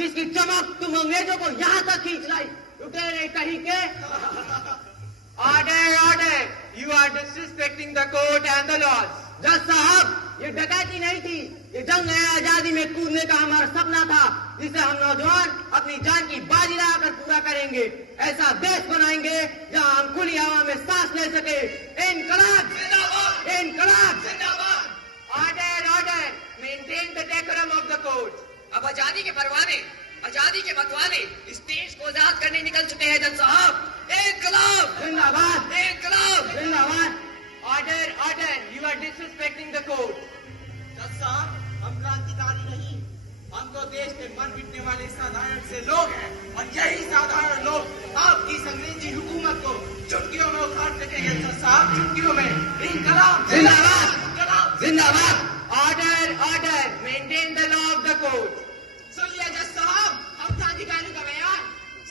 जिसकी चमक तुम अंग्रेजों को यहाँ तक खींच लाई। लुटेरे कहीं के। Order, order! You are disrespecting the court and the laws. जज साहब, ये डकैती नहीं थी, ये जंग आजादी में कूदने का हमारा सपना था, जिसे हम नौजवान अपनी जान की बाजी लगाकर पूरा करेंगे। ऐसा देश बनाएंगे जहां हम खुली हवा में सांस ले सके। इनकलाब जिंदाबाद! इनकलाब जिंदाबाद! Order, order! Maintain the decorum of the court. अब आजादी के परवाने, आजादी के मतवाले इस देश को आजाद करने निकल चुके हैं जज साहब। इनकलाब जिंदाबाद! इनकलाब जिंदाबाद! Order, order! You are disrespecting the court. जज साहब, हम क्रांतिकारी नहीं, हम तो देश के मर मिटने वाले साधारण से लोग हैं, और यही साधारण लोग आपकी अंग्रेजी हुकूमत को चुटकियों में उखाड़ सकेंगे। जज साहब, चुटकियों में। इनकलाब जिंदाबाद! इनकलाब जिंदाबाद! Order, order! Maintain the law of the court. सुन लिया जज साहब, हम क्रांतिकारियों का बयान।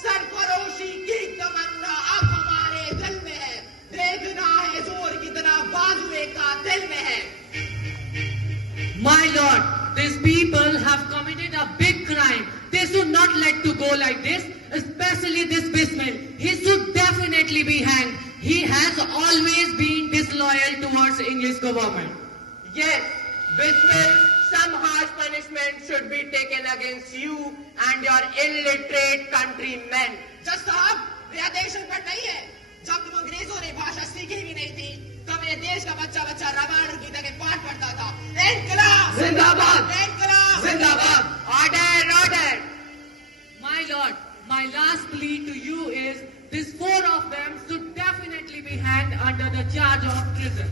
सरफरोशी की तमन्ना अब हमारे दिल में है, देखना है जोर कितना बाजुए का दिल में है। My lord, these people have committed a big crime. They should not let to go like this, especially this Bismil. He should definitely be hanged. He has always been disloyal towards English government. Yes, Bismil, some harsh punishment should be taken against you and your illiterate countrymen. जज साहब, यह देश पर नहीं है। जब तुम अंग्रेजों ने भाषा सीखी भी नहीं थी, तब ये देश का बच्चा बच्चा रामायण और गीता के पाठ पढ़ता था। इनकलाब जिंदाबाद! इनकलाब जिंदाबाद! Order, order! My lord, my last plea to you is these 4 of them should definitely be hanged under the charge of treason.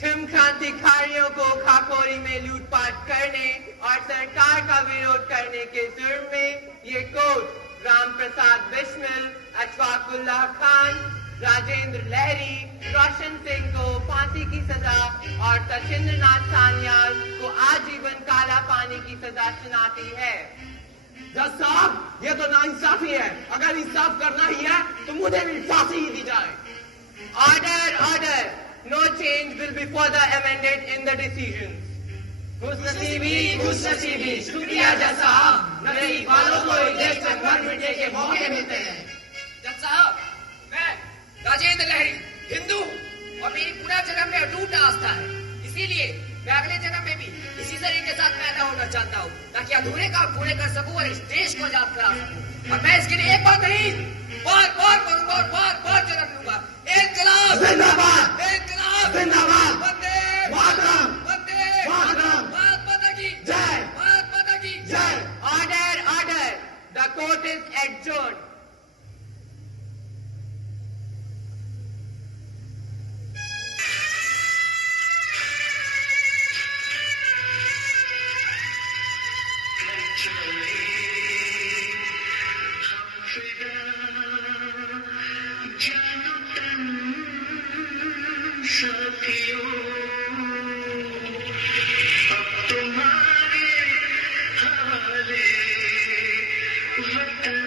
तुम क्रांतिकारियों को खाकोरी में लूटपाट करने और सरकार का विरोध करने के जुर्म में ये कोर्ट राम प्रसाद बिस्मिल, अशफाकुल्लाह खान, राजेंद्र लहरी, रोशन सिंह को फांसी की सजा और सचिंद्र नाथ सान्याल को आजीवन काला पानी की सजा सुनाती है। जज साहब, ये तो नाइंसाफी है। अगर इंसाफ करना ही है तो मुझे भी फांसी ही दी जाए। Order, order! No change will be further amended in the decisions. खुशनसीबी, शुक्रिया जज साहब। नए वालों को इस देश से मर मिटने के मौके मिलते हैं। जज साहब, मैं राजेंद्र लहरी हिंदू और मेरी पूरा जन्म में अटूट आस्था है, इसीलिए मैं अगले जन्म में भी इसी शरीर के साथ पैदा होना चाहता हूँ, ताकि अधूरे काम पूरे कर सकूं और इस देश को आजाद करा सकूं। और मैं इसके लिए एक बार नहीं, बार बार करूंगा और बार बार जन्म लूंगा। इनकलाब जिंदाबाद! इनकलाब जिंदाबाद! वंदे मातरम! वंदे मातरम! भारत माता की जय! भारत माता की जय! Order, order! The court is adjourned. तुम्हारे हवाले वतन